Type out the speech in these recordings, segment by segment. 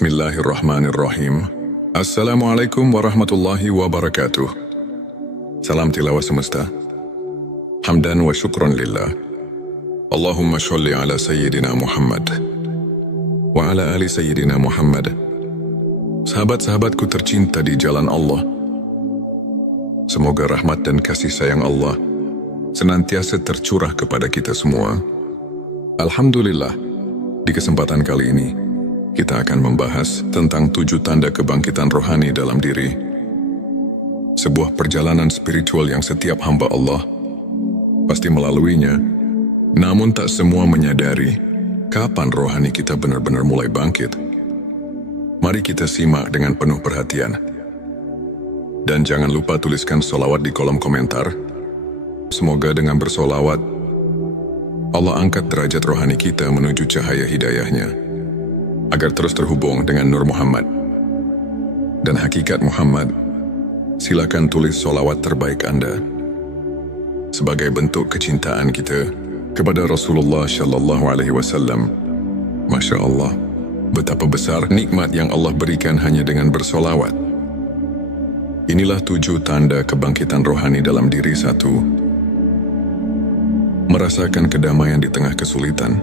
Bismillahirrahmanirrahim. Assalamualaikum warahmatullahi wabarakatuh. Salam tilawah semesta. Hamdan wa syukran lillah. Allahumma sholli ala Sayyidina Muhammad wa ala ali Sayyidina Muhammad. Sahabat-sahabatku tercinta di jalan Allah, semoga rahmat dan kasih sayang Allah senantiasa tercurah kepada kita semua. Alhamdulillah, di kesempatan kali ini kita akan membahas tentang 7 tanda kebangkitan rohani dalam diri. Sebuah perjalanan spiritual yang setiap hamba Allah pasti melaluinya, namun tak semua menyadari kapan rohani kita benar-benar mulai bangkit. Mari kita simak dengan penuh perhatian. Dan jangan lupa tuliskan sholawat di kolom komentar. Semoga dengan bersolawat, Allah angkat derajat rohani kita menuju cahaya hidayahnya, agar terus terhubung dengan Nur Muhammad dan hakikat Muhammad. Silakan tulis sholawat terbaik Anda sebagai bentuk kecintaan kita kepada Rasulullah Shallallahu Alaihi Wasallam. Masya Allah, betapa besar nikmat yang Allah berikan hanya dengan bersolawat. Inilah 7 tanda kebangkitan rohani dalam diri. 1. Merasakan kedamaian di tengah kesulitan.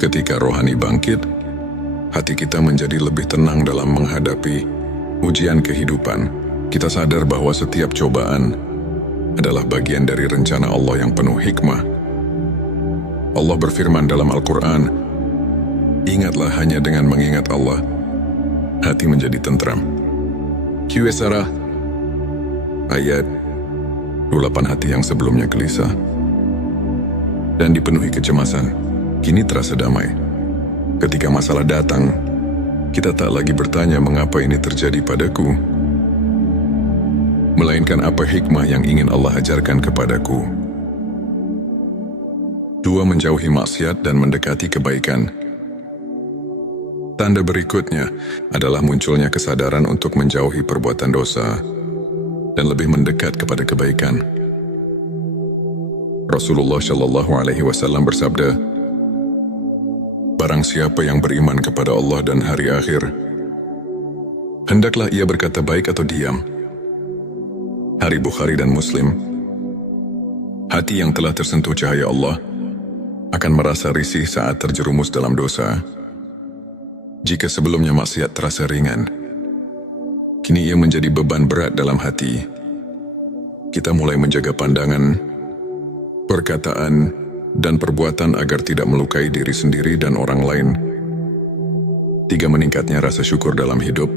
Ketika rohani bangkit, hati kita menjadi lebih tenang dalam menghadapi ujian kehidupan. Kita sadar bahwa setiap cobaan adalah bagian dari rencana Allah yang penuh hikmah. Allah berfirman dalam Al-Quran, "Ingatlah hanya dengan mengingat Allah, hati menjadi tentram." Qs ayat 28. Hati yang sebelumnya gelisah dan dipenuhi kecemasan, kini terasa damai. Ketika masalah datang, kita tak lagi bertanya mengapa ini terjadi padaku, melainkan apa hikmah yang ingin Allah ajarkan kepadaku. 2. Menjauhi maksiat dan mendekati kebaikan. Tanda berikutnya adalah munculnya kesadaran untuk menjauhi perbuatan dosa dan lebih mendekat kepada kebaikan. Rasulullah Shallallahu Alaihi Wasallam bersabda, "Barang siapa yang beriman kepada Allah dan hari akhir, hendaklah ia berkata baik atau diam." Hari Bukhari dan Muslim. Hati yang telah tersentuh cahaya Allah akan merasa risih saat terjerumus dalam dosa. Jika sebelumnya maksiat terasa ringan, kini ia menjadi beban berat dalam hati. Kita mulai menjaga pandangan, perkataan, dan perbuatan agar tidak melukai diri sendiri dan orang lain. 3. Meningkatnya rasa syukur dalam hidup.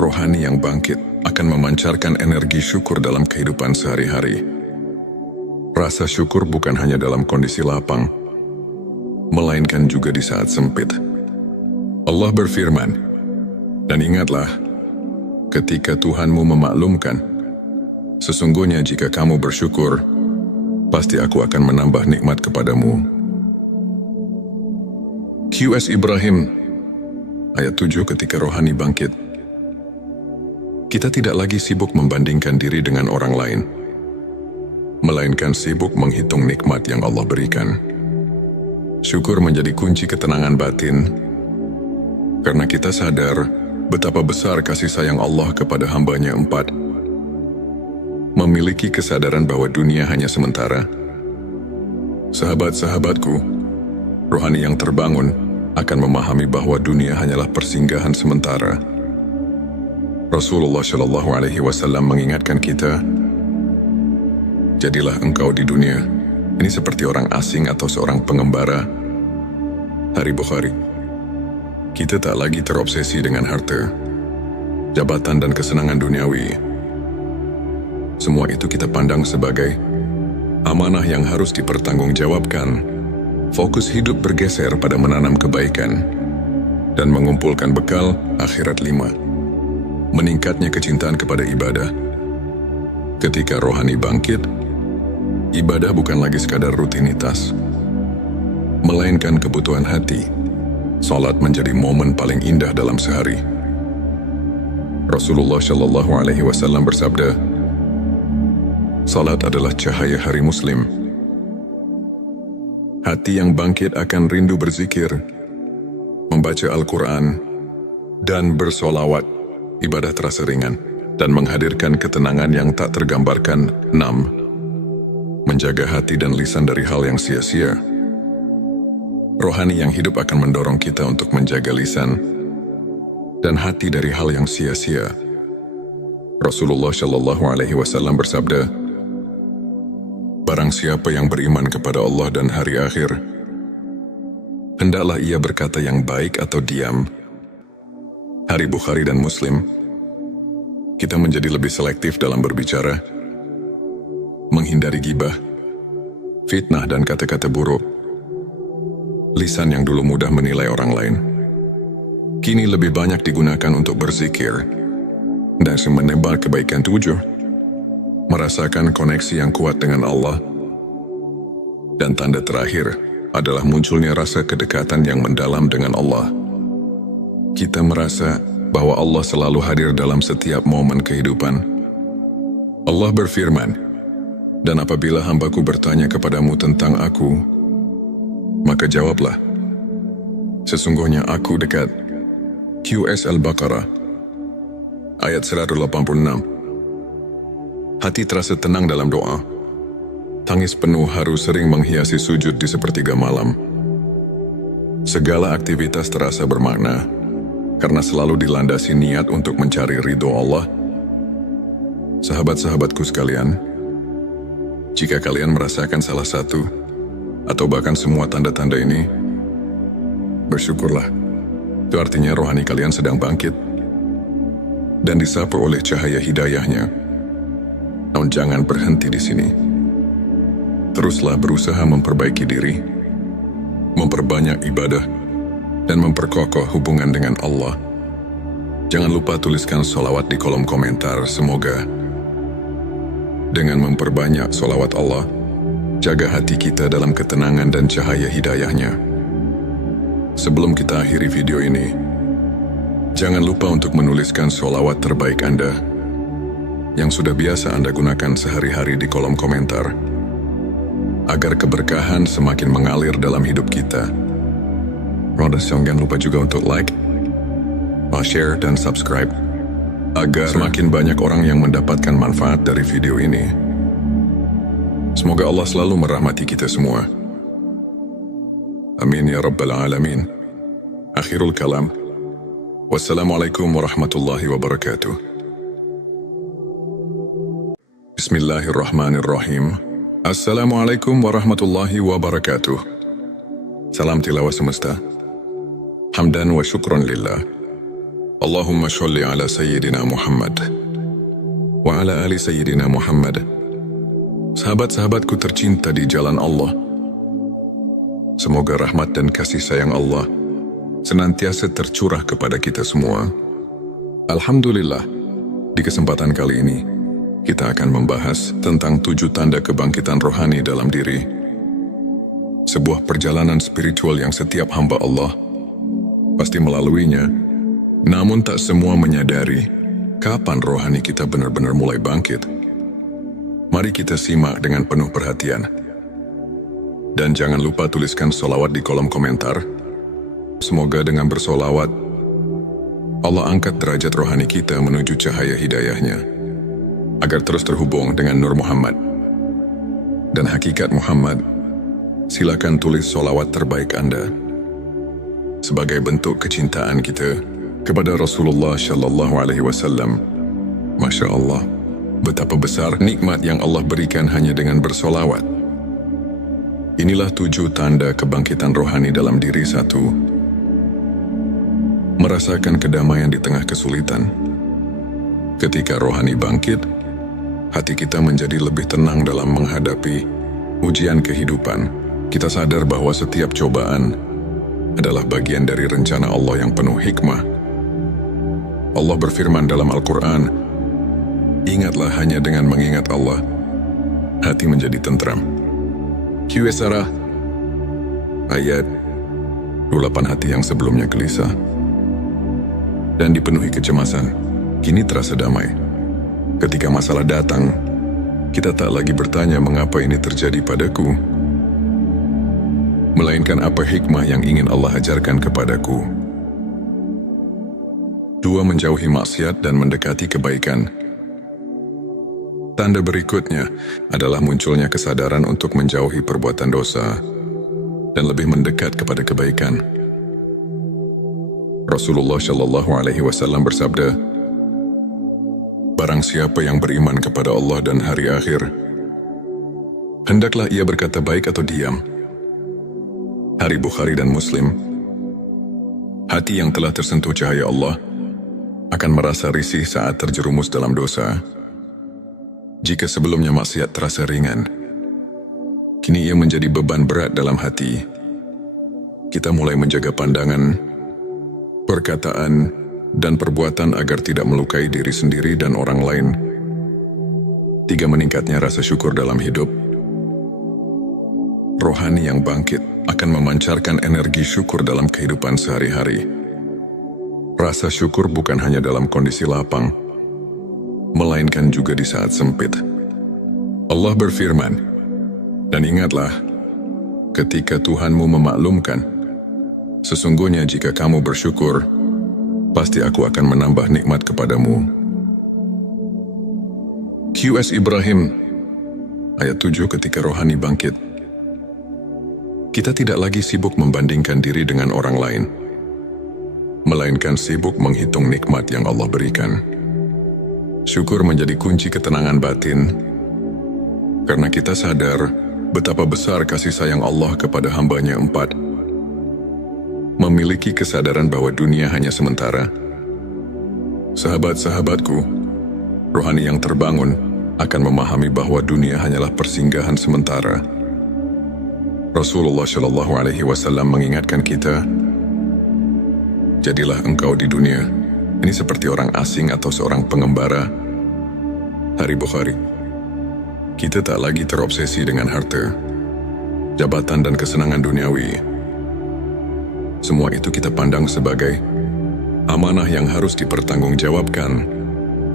Rohani yang bangkit akan memancarkan energi syukur dalam kehidupan sehari-hari. Rasa syukur bukan hanya dalam kondisi lapang, melainkan juga di saat sempit. Allah berfirman, "Dan ingatlah, ketika Tuhanmu memaklumkan, sesungguhnya jika kamu bersyukur, pasti aku akan menambah nikmat kepadamu." Qs Ibrahim ayat 7. Ketika rohani bangkit, kita tidak lagi sibuk membandingkan diri dengan orang lain, melainkan sibuk menghitung nikmat yang Allah berikan. Syukur menjadi kunci ketenangan batin, karena kita sadar betapa besar kasih sayang Allah kepada hambanya. 4. Memiliki kesadaran bahwa dunia hanya sementara. Sahabat-sahabatku, rohani yang terbangun akan memahami bahwa dunia hanyalah persinggahan sementara. Rasulullah Shallallahu Alaihi Wasallam mengingatkan kita, "Jadilah engkau di dunia ini seperti orang asing atau seorang pengembara." Hari Bukhari. Kita tak lagi terobsesi dengan harta, jabatan, dan kesenangan duniawi. Semua itu kita pandang sebagai amanah yang harus dipertanggungjawabkan. Fokus hidup bergeser pada menanam kebaikan dan mengumpulkan bekal akhirat. 5. Meningkatnya kecintaan kepada ibadah. Ketika rohani bangkit, ibadah bukan lagi sekadar rutinitas, melainkan kebutuhan hati. Salat menjadi momen paling indah dalam sehari. Rasulullah Shallallahu Alaihi Wasallam bersabda, "Salat adalah cahaya hari Muslim." Hati yang bangkit akan rindu berzikir, membaca Al-Quran, dan bersolawat, ibadah terasa ringan dan menghadirkan ketenangan yang tak tergambarkan. 6. Menjaga hati dan lisan dari hal yang sia-sia. Rohani yang hidup akan mendorong kita untuk menjaga lisan dan hati dari hal yang sia-sia. Rasulullah Shallallahu Alaihi Wasallam bersabda, "Barang siapa yang beriman kepada Allah dan hari akhir, hendaklah ia berkata yang baik atau diam." Hari Bukhari dan Muslim. Kita menjadi lebih selektif dalam berbicara, menghindari gibah, fitnah dan kata-kata buruk. Lisan yang dulu mudah menilai orang lain, kini lebih banyak digunakan untuk berzikir dan menebar kebaikan tujuh, merasakan koneksi yang kuat dengan Allah. Dan tanda terakhir adalah munculnya rasa kedekatan yang mendalam dengan Allah. Kita merasa bahwa Allah selalu hadir dalam setiap momen kehidupan. Allah berfirman, "Dan apabila hambaku bertanya kepadamu tentang aku, maka jawablah, sesungguhnya aku dekat." QS Al-Baqarah, ayat 186. Hati terasa tenang dalam doa. Tangis penuh haru sering menghiasi sujud di sepertiga malam. Segala aktivitas terasa bermakna, karena selalu dilandasi niat untuk mencari ridho Allah. Sahabat-sahabatku sekalian, jika kalian merasakan salah satu atau bahkan semua tanda-tanda ini, bersyukurlah. Itu artinya rohani kalian sedang bangkit dan disapu oleh cahaya hidayahnya. Namun jangan berhenti di sini. Teruslah berusaha memperbaiki diri, memperbanyak ibadah, dan memperkokoh hubungan dengan Allah. Jangan lupa tuliskan sholawat di kolom komentar. Semoga dengan memperbanyak sholawat Allah, jaga hati kita dalam ketenangan dan cahaya hidayahnya. Sebelum kita akhiri video ini, jangan lupa untuk menuliskan sholawat terbaik Anda yang sudah biasa Anda gunakan sehari-hari di kolom komentar, agar keberkahan semakin mengalir dalam hidup kita. Jangan lupa juga untuk like, share, dan subscribe, agar semakin banyak orang yang mendapatkan manfaat dari video ini. Semoga Allah selalu merahmati kita semua. Amin ya Rabbal Alamin. Akhirul kalam. Wassalamualaikum warahmatullahi wabarakatuh. Bismillahirrahmanirrahim. Assalamualaikum warahmatullahi wabarakatuh. Salam tilawah semesta. Hamdan wa syukran lillah. Allahumma sholli ala Sayyidina Muhammad wa ala ali Sayyidina Muhammad. Sahabat-sahabatku tercinta di jalan Allah, semoga rahmat dan kasih sayang Allah senantiasa tercurah kepada kita semua. Alhamdulillah, di kesempatan kali ini, kita akan membahas tentang 7 tanda kebangkitan rohani dalam diri. Sebuah perjalanan spiritual yang setiap hamba Allah pasti melaluinya, namun tak semua menyadari kapan rohani kita benar-benar mulai bangkit. Mari kita simak dengan penuh perhatian. Dan jangan lupa tuliskan sholawat di kolom komentar. Semoga dengan bersolawat, Allah angkat derajat rohani kita menuju cahaya hidayahnya, agar terus terhubung dengan Nur Muhammad dan hakikat Muhammad. Silakan tulis sholawat terbaik Anda sebagai bentuk kecintaan kita kepada Rasulullah Shallallahu Alaihi Wasallam. Masya Allah, betapa besar nikmat yang Allah berikan hanya dengan bersolawat. Inilah 7 tanda kebangkitan rohani dalam diri. 1. Merasakan kedamaian di tengah kesulitan. Ketika rohani bangkit, hati kita menjadi lebih tenang dalam menghadapi ujian kehidupan. Kita sadar bahwa setiap cobaan adalah bagian dari rencana Allah yang penuh hikmah. Allah berfirman dalam Al-Quran, "Ingatlah hanya dengan mengingat Allah, hati menjadi tentram." QS ayat 28. Hati yang sebelumnya gelisah dan dipenuhi kecemasan, kini terasa damai. Ketika masalah datang, kita tak lagi bertanya mengapa ini terjadi padaku, melainkan apa hikmah yang ingin Allah ajarkan kepadaku. 2. Menjauhi maksiat dan mendekati kebaikan. Tanda berikutnya adalah munculnya kesadaran untuk menjauhi perbuatan dosa dan lebih mendekat kepada kebaikan. Rasulullah Shallallahu Alaihi Wasallam bersabda, "Barang siapa yang beriman kepada Allah dan hari akhir, hendaklah ia berkata baik atau diam." Hari Bukhari dan Muslim. Hati yang telah tersentuh cahaya Allah akan merasa risih saat terjerumus dalam dosa. Jika sebelumnya maksiat terasa ringan, kini ia menjadi beban berat dalam hati. Kita mulai menjaga pandangan, perkataan, dan perbuatan agar tidak melukai diri sendiri dan orang lain. 3. Meningkatnya rasa syukur dalam hidup. Rohani yang bangkit akan memancarkan energi syukur dalam kehidupan sehari-hari. Rasa syukur bukan hanya dalam kondisi lapang, melainkan juga di saat sempit. Allah berfirman, "Dan ingatlah, ketika Tuhanmu memaklumkan, sesungguhnya jika kamu bersyukur, pasti aku akan menambah nikmat kepadamu." QS Ibrahim, ayat 7. Ketika rohani bangkit, kita tidak lagi sibuk membandingkan diri dengan orang lain, melainkan sibuk menghitung nikmat yang Allah berikan. Syukur menjadi kunci ketenangan batin, karena kita sadar betapa besar kasih sayang Allah kepada hamba-Nya. 4. Memiliki kesadaran bahwa dunia hanya sementara. Sahabat-sahabatku, rohani yang terbangun akan memahami bahwa dunia hanyalah persinggahan sementara. Rasulullah Shallallahu Alaihi Wasallam mengingatkan kita, "Jadilah engkau di dunia ini seperti orang asing atau seorang pengembara." Hari Bukhari. Kita tak lagi terobsesi dengan harta, jabatan, dan kesenangan duniawi. Semua itu kita pandang sebagai amanah yang harus dipertanggungjawabkan.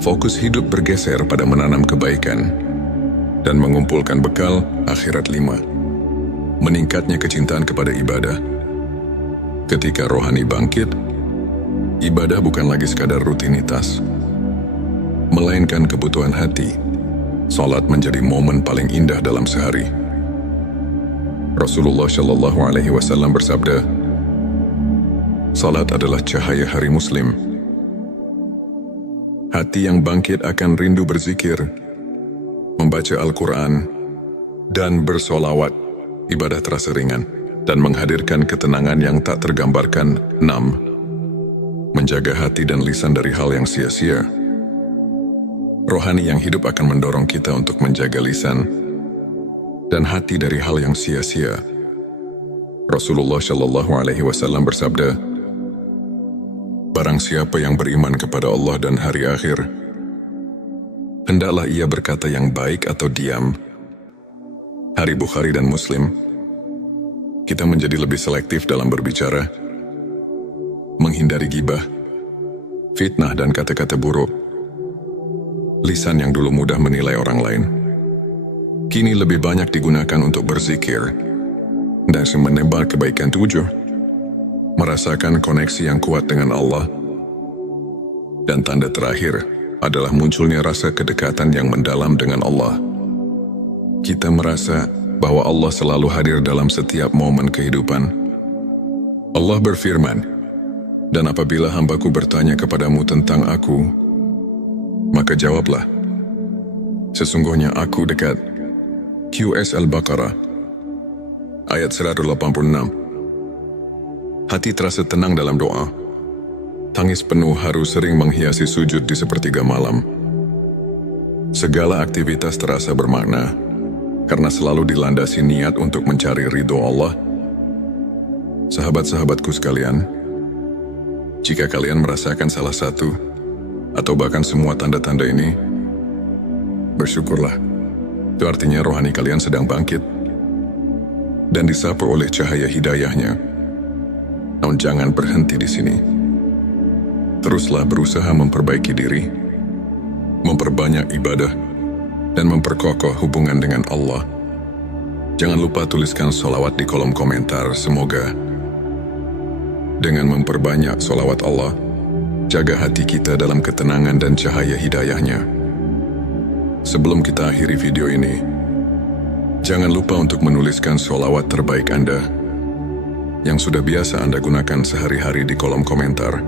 Fokus hidup bergeser pada menanam kebaikan dan mengumpulkan bekal akhirat. 5. Meningkatnya kecintaan kepada ibadah. Ketika rohani bangkit, ibadah bukan lagi sekadar rutinitas, melainkan kebutuhan hati. Salat menjadi momen paling indah dalam sehari. Rasulullah Shallallahu Alaihi Wasallam bersabda, "Salat adalah cahaya hari Muslim." Hati yang bangkit akan rindu berzikir, membaca Al-Quran, dan bersolawat. Ibadah terasa ringan dan menghadirkan ketenangan yang tak tergambarkan. 6. Menjaga hati dan lisan dari hal yang sia-sia. Rohani yang hidup akan mendorong kita untuk menjaga lisan dan hati dari hal yang sia-sia. Rasulullah Shallallahu Alaihi Wasallam bersabda, "Barang siapa yang beriman kepada Allah dan hari akhir, hendaklah ia berkata yang baik atau diam." Hari Bukhari dan Muslim. Kita menjadi lebih selektif dalam berbicara, menghindari gibah, fitnah, dan kata-kata buruk. Lisan yang dulu mudah menilai orang lain, kini lebih banyak digunakan untuk berzikir dan menebar kebaikan. 7. Merasakan koneksi yang kuat dengan Allah. Dan tanda terakhir adalah munculnya rasa kedekatan yang mendalam dengan Allah. Kita merasa bahwa Allah selalu hadir dalam setiap momen kehidupan. Allah berfirman, "Dan apabila hambaku bertanya kepadamu tentang aku, maka jawablah, sesungguhnya aku dekat." QS Al-Baqarah, ayat 186. Hati terasa tenang dalam doa. Tangis penuh haru sering menghiasi sujud di sepertiga malam. Segala aktivitas terasa bermakna, karena selalu dilandasi niat untuk mencari ridho Allah. Sahabat-sahabatku sekalian, jika kalian merasakan salah satu atau bahkan semua tanda-tanda ini, bersyukurlah. Itu artinya rohani kalian sedang bangkit dan disapu oleh cahaya hidayahnya. Namun jangan berhenti di sini. Teruslah berusaha memperbaiki diri, memperbanyak ibadah, dan memperkokoh hubungan dengan Allah. Jangan lupa tuliskan sholawat di kolom komentar. Semoga dengan memperbanyak sholawat Allah, jaga hati kita dalam ketenangan dan cahaya hidayahnya. Sebelum kita akhiri video ini, jangan lupa untuk menuliskan sholawat terbaik Anda yang sudah biasa Anda gunakan sehari-hari di kolom komentar,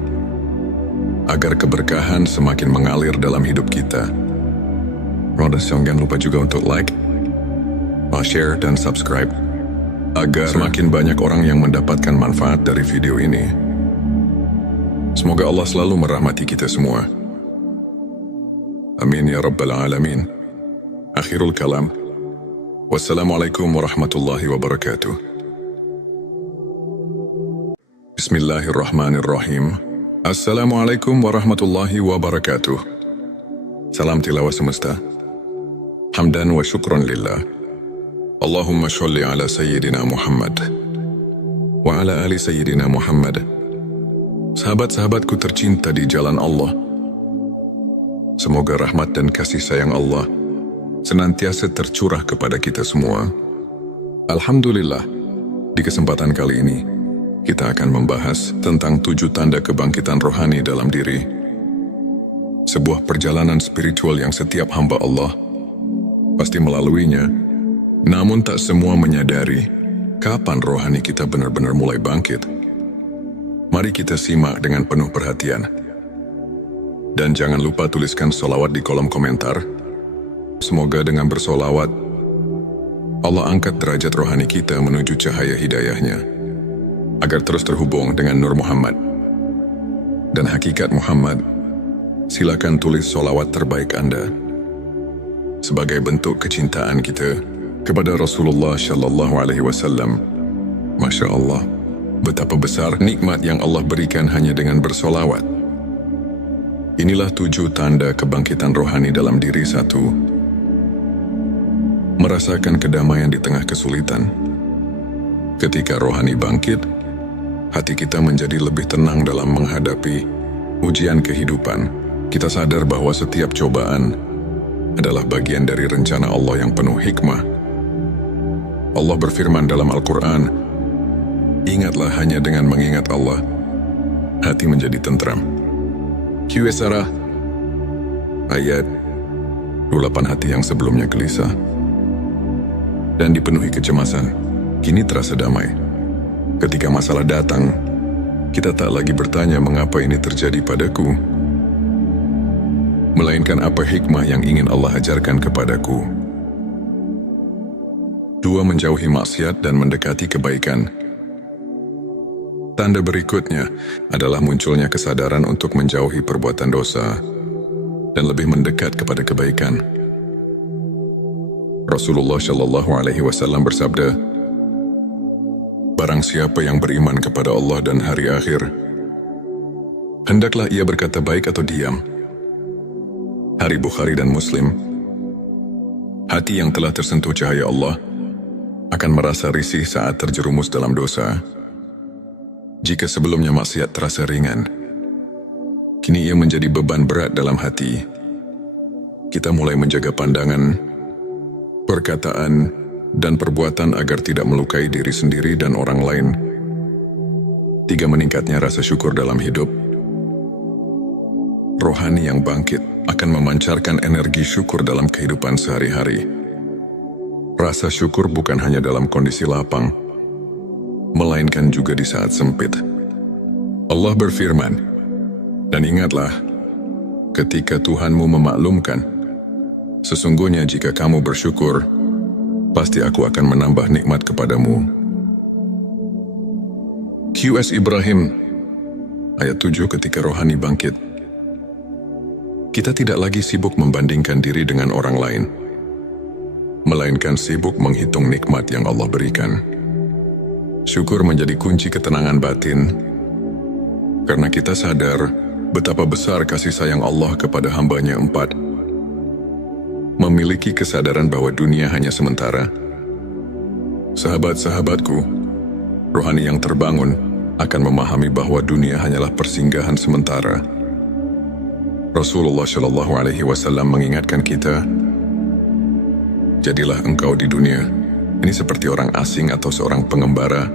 agar keberkahan semakin mengalir dalam hidup kita. Jangan lupa juga untuk like, share, dan subscribe, agar semakin banyak orang yang mendapatkan manfaat dari video ini. Semoga Allah selalu merahmati kita semua. Amin ya Rabbal Alamin. Akhirul kalam. Wassalamualaikum warahmatullahi wabarakatuh. Bismillahirrahmanirrahim. Assalamualaikum warahmatullahi wabarakatuh. Salam tilawah semesta. Hamdan wa syukran lillah. Allahumma sholli ala Sayyidina Muhammad wa ala ali Sayyidina Muhammad. Sahabat-sahabatku tercinta di jalan Allah, semoga rahmat dan kasih sayang Allah senantiasa tercurah kepada kita semua. Alhamdulillah, di kesempatan kali ini, kita akan membahas tentang 7 tanda kebangkitan rohani dalam diri. Sebuah perjalanan spiritual yang setiap hamba Allah pasti melaluinya, namun tak semua menyadari kapan rohani kita benar-benar mulai bangkit. Mari kita simak dengan penuh perhatian. Dan jangan lupa tuliskan sholawat di kolom komentar. Semoga dengan bersolawat, Allah angkat derajat rohani kita menuju cahaya hidayahnya, agar terus terhubung dengan Nur Muhammad dan hakikat Muhammad. Silakan tulis sholawat terbaik Anda sebagai bentuk kecintaan kita kepada Rasulullah Shallallahu Alaihi Wasallam. Masya Allah, betapa besar nikmat yang Allah berikan hanya dengan bersolawat. Inilah 7 tanda kebangkitan rohani dalam diri. 1. Merasakan kedamaian di tengah kesulitan. Ketika rohani bangkit, hati kita menjadi lebih tenang dalam menghadapi ujian kehidupan. Kita sadar bahwa setiap cobaan adalah bagian dari rencana Allah yang penuh hikmah. Allah berfirman dalam Al-Quran, ingatlah hanya dengan mengingat Allah, hati menjadi tentram. Qs ayat 28. Hati yang sebelumnya gelisah dan dipenuhi kecemasan, kini terasa damai. Ketika masalah datang, kita tak lagi bertanya mengapa ini terjadi padaku, melainkan apa hikmah yang ingin Allah ajarkan kepadaku. 2. Menjauhi maksiat dan mendekati kebaikan. Tanda berikutnya adalah munculnya kesadaran untuk menjauhi perbuatan dosa dan lebih mendekat kepada kebaikan. Rasulullah Shallallahu Alaihi Wasallam bersabda, barang siapa yang beriman kepada Allah dan hari akhir, hendaklah ia berkata baik atau diam. Hari Bukhari dan Muslim. Hati yang telah tersentuh cahaya Allah akan merasa risih saat terjerumus dalam dosa. Jika sebelumnya maksiat terasa ringan, kini ia menjadi beban berat dalam hati. Kita mulai menjaga pandangan, perkataan, dan perbuatan agar tidak melukai diri sendiri dan orang lain. 3. Meningkatnya rasa syukur dalam hidup. Rohani yang bangkit akan memancarkan energi syukur dalam kehidupan sehari-hari. Rasa syukur bukan hanya dalam kondisi lapang, melainkan juga di saat sempit. Allah berfirman, dan ingatlah, ketika Tuhanmu memaklumkan, sesungguhnya jika kamu bersyukur, pasti aku akan menambah nikmat kepadamu. Qs Ibrahim, ayat 7. Ketika rohani bangkit, kita tidak lagi sibuk membandingkan diri dengan orang lain, melainkan sibuk menghitung nikmat yang Allah berikan. Syukur menjadi kunci ketenangan batin, karena kita sadar betapa besar kasih sayang Allah kepada hambanya. 4. Memiliki kesadaran bahwa dunia hanya sementara. Sahabat-sahabatku, rohani yang terbangun akan memahami bahwa dunia hanyalah persinggahan sementara. Rasulullah Shallallahu Alaihi Wasallam mengingatkan kita, jadilah engkau di dunia ini seperti orang asing atau seorang pengembara.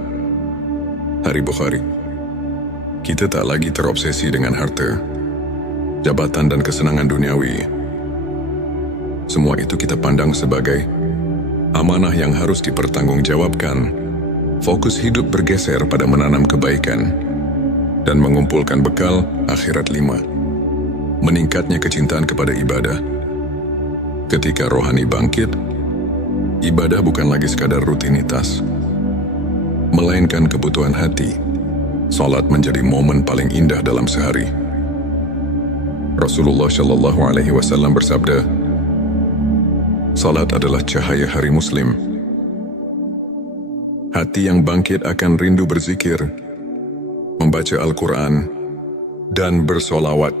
Hari Bukhari. Kita tak lagi terobsesi dengan harta, jabatan dan kesenangan duniawi. Semua itu kita pandang sebagai amanah yang harus dipertanggungjawabkan. Fokus hidup bergeser pada menanam kebaikan dan mengumpulkan bekal akhirat 5. Meningkatnya kecintaan kepada ibadah. Ketika rohani bangkit, ibadah bukan lagi sekadar rutinitas, melainkan kebutuhan hati. Salat menjadi momen paling indah dalam sehari. Rasulullah Shallallahu Alaihi Wasallam bersabda, salat adalah cahaya hari Muslim. Hati yang bangkit akan rindu berzikir, membaca Al-Quran, dan bersolawat.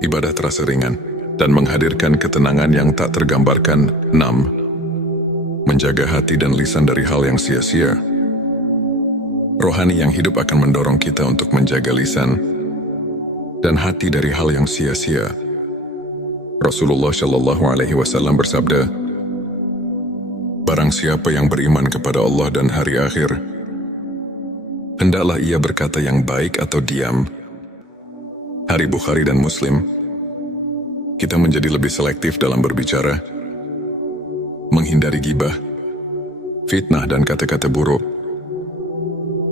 Ibadah terasa ringan dan menghadirkan ketenangan yang tak tergambarkan. 6. Menjaga hati dan lisan dari hal yang sia-sia. Rohani yang hidup akan mendorong kita untuk menjaga lisan dan hati dari hal yang sia-sia. Rasulullah Shallallahu Alaihi Wasallam bersabda, barang siapa yang beriman kepada Allah dan hari akhir, hendaklah ia berkata yang baik atau diam. Hari Bukhari dan Muslim. Kita menjadi lebih selektif dalam berbicara, menghindari gibah, fitnah dan kata-kata buruk.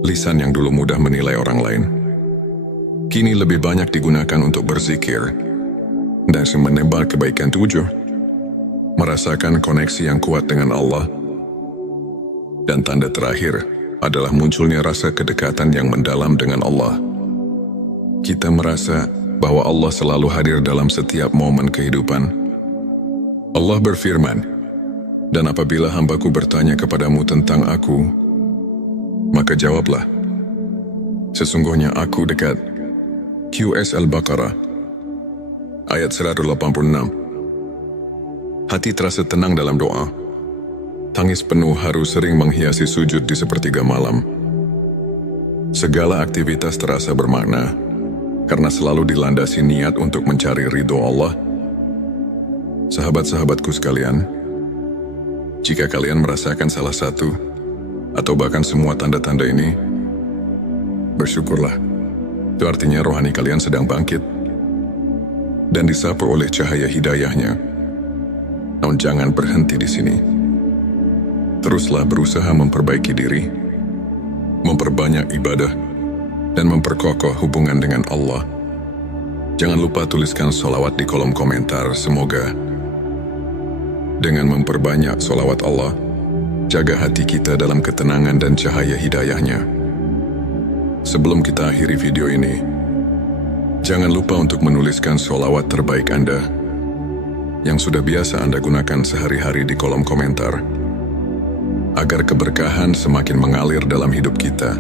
Lisan yang dulu mudah menilai orang lain, kini lebih banyak digunakan untuk berzikir dan menebar kebaikan. 7. Merasakan koneksi yang kuat dengan Allah. Dan tanda terakhir adalah munculnya rasa kedekatan yang mendalam dengan Allah. Kita merasa bahwa Allah selalu hadir dalam setiap momen kehidupan. Allah berfirman, dan apabila hambaku bertanya kepadamu tentang aku, maka jawablah, sesungguhnya aku dekat. QS Al-Baqarah ayat 186. Hati terasa tenang dalam doa. Tangis penuh haru sering menghiasi sujud di sepertiga malam. Segala aktivitas terasa bermakna karena selalu dilandasi niat untuk mencari ridho Allah. Sahabat-sahabatku sekalian, jika kalian merasakan salah satu atau bahkan semua tanda-tanda ini, bersyukurlah. Itu artinya rohani kalian sedang bangkit dan disapu oleh cahaya hidayahnya. Namun jangan berhenti di sini. Teruslah berusaha memperbaiki diri, memperbanyak ibadah, dan memperkokoh hubungan dengan Allah. Jangan lupa tuliskan sholawat di kolom komentar. Semoga dengan memperbanyak sholawat Allah, jaga hati kita dalam ketenangan dan cahaya hidayahnya. Sebelum kita akhiri video ini, jangan lupa untuk menuliskan sholawat terbaik Anda yang sudah biasa Anda gunakan sehari-hari di kolom komentar, agar keberkahan semakin mengalir dalam hidup kita.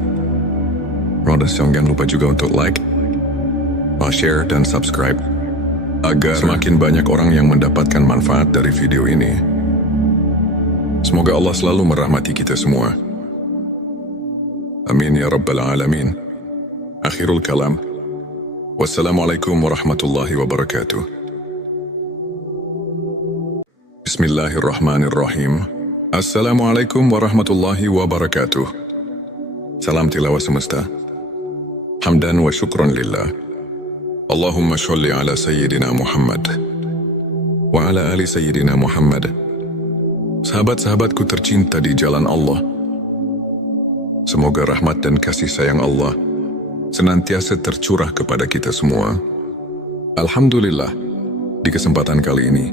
Jangan lupa juga untuk like, share, dan subscribe, agar semakin banyak orang yang mendapatkan manfaat dari video ini. Semoga Allah selalu merahmati kita semua. Amin ya Rabbal Alamin. Akhirul kalam. Wassalamualaikum warahmatullahi wabarakatuh. Bismillahirrahmanirrahim. Assalamualaikum warahmatullahi wabarakatuh. Salam tilawah semesta. Hamdan wa syukran lillah. Allahumma sholli ala Sayyidina Muhammad wa ala ali Sayyidina Muhammad. Sahabat-sahabatku tercinta di jalan Allah, semoga rahmat dan kasih sayang Allah senantiasa tercurah kepada kita semua. Alhamdulillah, di kesempatan kali ini,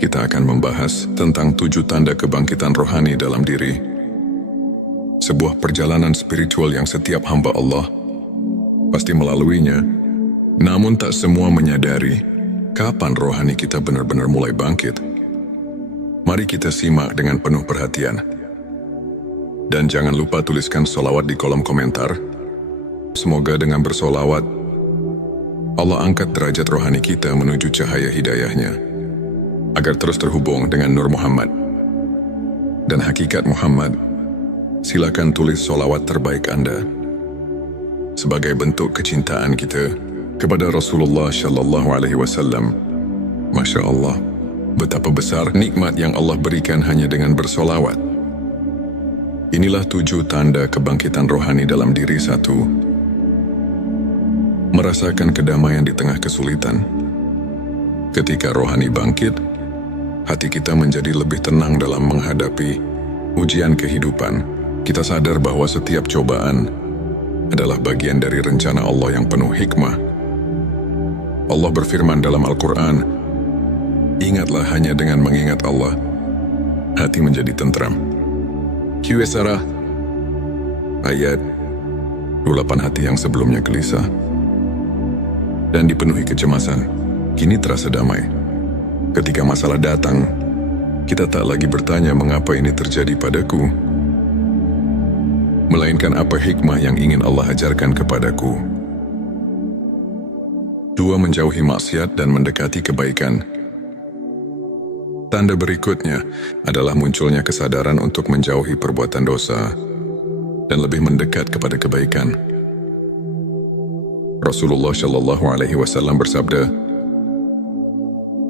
kita akan membahas tentang 7 tanda kebangkitan rohani dalam diri. Sebuah perjalanan spiritual yang setiap hamba Allah pasti melaluinya, namun tak semua menyadari kapan rohani kita benar-benar mulai bangkit. Mari kita simak dengan penuh perhatian. Dan jangan lupa tuliskan sholawat di kolom komentar. Semoga dengan bersolawat, Allah angkat derajat rohani kita menuju cahaya hidayahnya, agar terus terhubung dengan Nur Muhammad dan hakikat Muhammad. Silakan tulis sholawat terbaik Anda sebagai bentuk kecintaan kita kepada Rasulullah Shallallahu Alaihi Wasallam. Masya Allah, betapa besar nikmat yang Allah berikan hanya dengan bersolawat. Inilah 7 tanda kebangkitan rohani dalam diri. 1. Merasakan kedamaian di tengah kesulitan. Ketika rohani bangkit, hati kita menjadi lebih tenang dalam menghadapi ujian kehidupan. Kita sadar bahwa setiap cobaan adalah bagian dari rencana Allah yang penuh hikmah. Allah berfirman dalam Al-Quran, "Ingatlah hanya dengan mengingat Allah, hati menjadi tentram." Qs ayat 28. Hati yang sebelumnya gelisah dan dipenuhi kecemasan, kini terasa damai. Ketika masalah datang, kita tak lagi bertanya mengapa ini terjadi padaku, melainkan apa hikmah yang ingin Allah ajarkan kepadaku. 2. Menjauhi maksiat dan mendekati kebaikan. Tanda berikutnya adalah munculnya kesadaran untuk menjauhi perbuatan dosa dan lebih mendekat kepada kebaikan. Rasulullah Shallallahu Alaihi Wasallam bersabda,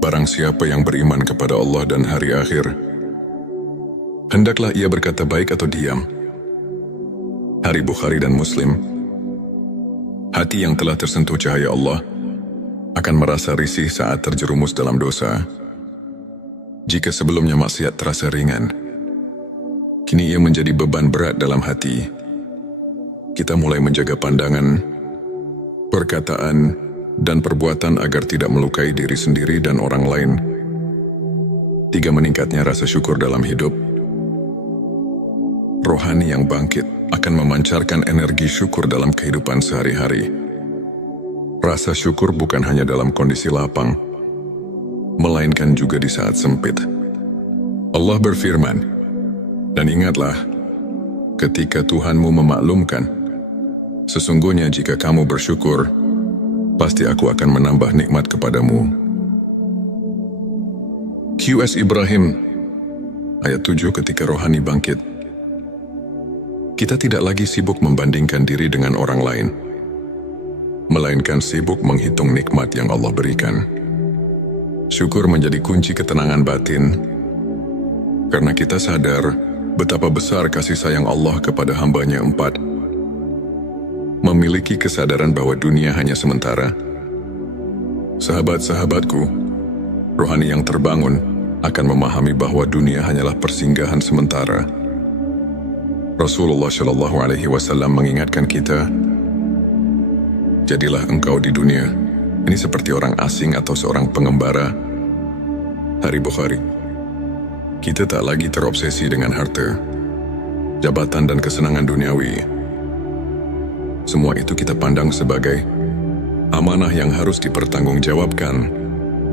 "Barang siapa yang beriman kepada Allah dan hari akhir, hendaklah ia berkata baik atau diam." Hari Bukhari dan Muslim. Hati yang telah tersentuh cahaya Allah akan merasa risih saat terjerumus dalam dosa. Jika sebelumnya maksiat terasa ringan, kini ia menjadi beban berat dalam hati. Kita mulai menjaga pandangan, perkataan, dan perbuatan agar tidak melukai diri sendiri dan orang lain. 3. Meningkatnya rasa syukur dalam hidup. Rohani yang bangkit akan memancarkan energi syukur dalam kehidupan sehari-hari. Rasa syukur bukan hanya dalam kondisi lapang, melainkan juga di saat sempit. Allah berfirman, "Dan ingatlah, ketika Tuhanmu memaklumkan, sesungguhnya jika kamu bersyukur, pasti aku akan menambah nikmat kepadamu." Qs Ibrahim ayat 7. Ketika rohani bangkit, kita tidak lagi sibuk membandingkan diri dengan orang lain, melainkan sibuk menghitung nikmat yang Allah berikan. Syukur menjadi kunci ketenangan batin, karena kita sadar betapa besar kasih sayang Allah kepada hamba-Nya. 4. Memiliki kesadaran bahwa dunia hanya sementara. Sahabat-sahabatku, rohani yang terbangun akan memahami bahwa dunia hanyalah persinggahan sementara. Rasulullah Shallallahu Alaihi Wasallam mengingatkan kita, "Jadilah engkau di dunia ini seperti orang asing atau seorang pengembara." Hari Bukhari. Kita tak lagi terobsesi dengan harta, jabatan, dan kesenangan duniawi. Semua itu kita pandang sebagai amanah yang harus dipertanggungjawabkan.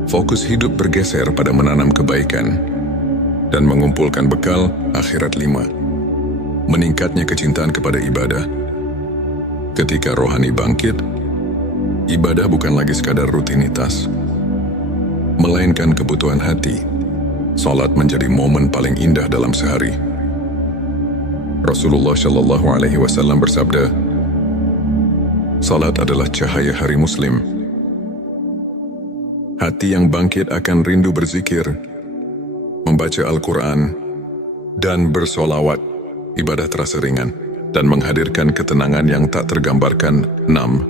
Fokus hidup bergeser pada menanam kebaikan dan mengumpulkan bekal akhirat. 5. Meningkatnya kecintaan kepada ibadah. Ketika rohani bangkit, ibadah bukan lagi sekadar rutinitas, melainkan kebutuhan hati. Salat menjadi momen paling indah dalam sehari. Rasulullah Shallallahu Alaihi Wasallam bersabda, "Salat adalah cahaya hari Muslim." Hati yang bangkit akan rindu berzikir, membaca Al-Quran, dan bersolawat. Ibadah terasa ringan dan menghadirkan ketenangan yang tak tergambarkan. 6.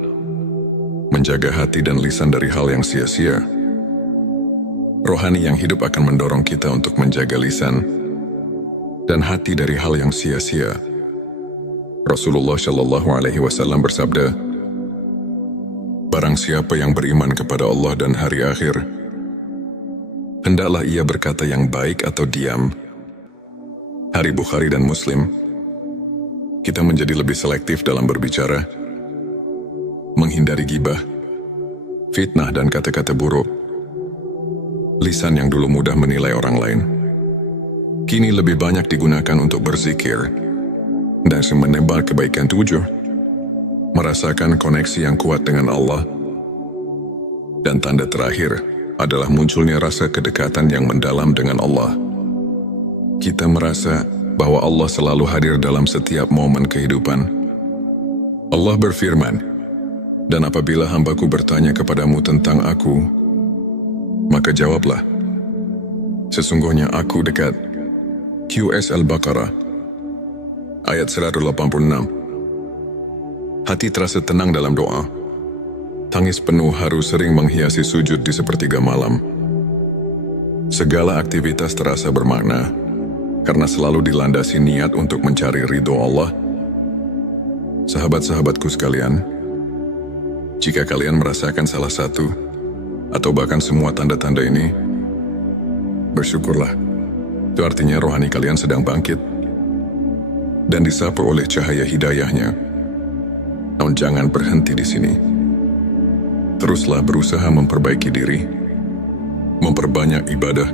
Menjaga hati dan lisan dari hal yang sia-sia. Rohani yang hidup akan mendorong kita untuk menjaga lisan dan hati dari hal yang sia-sia. Rasulullah Shallallahu Alaihi Wasallam bersabda, "Barang siapa yang beriman kepada Allah dan hari akhir, hendaklah ia berkata yang baik atau diam." Hari Bukhari dan Muslim. Kita menjadi lebih selektif dalam berbicara, menghindari gibah, fitnah, dan kata-kata buruk. Lisan yang dulu mudah menilai orang lain, kini lebih banyak digunakan untuk berzikir dan menebar kebaikan. 7. Merasakan koneksi yang kuat dengan Allah. Dan tanda terakhir adalah munculnya rasa kedekatan yang mendalam dengan Allah. Kita merasa bahwa Allah selalu hadir dalam setiap momen kehidupan. Allah berfirman, "Dan apabila hambaku bertanya kepadamu tentang aku, maka jawablah, sesungguhnya aku dekat." Qs Al-Baqarah ayat 186. Hati terasa tenang dalam doa. Tangis penuh haru sering menghiasi sujud di sepertiga malam. Segala aktivitas terasa bermakna, karena selalu dilandasi niat untuk mencari ridho Allah. Sahabat-sahabatku sekalian, jika kalian merasakan salah satu, atau bahkan semua tanda-tanda ini, bersyukurlah. Itu artinya rohani kalian sedang bangkit, dan disapu oleh cahaya hidayahnya. Namun jangan berhenti di sini. Teruslah berusaha memperbaiki diri, memperbanyak ibadah,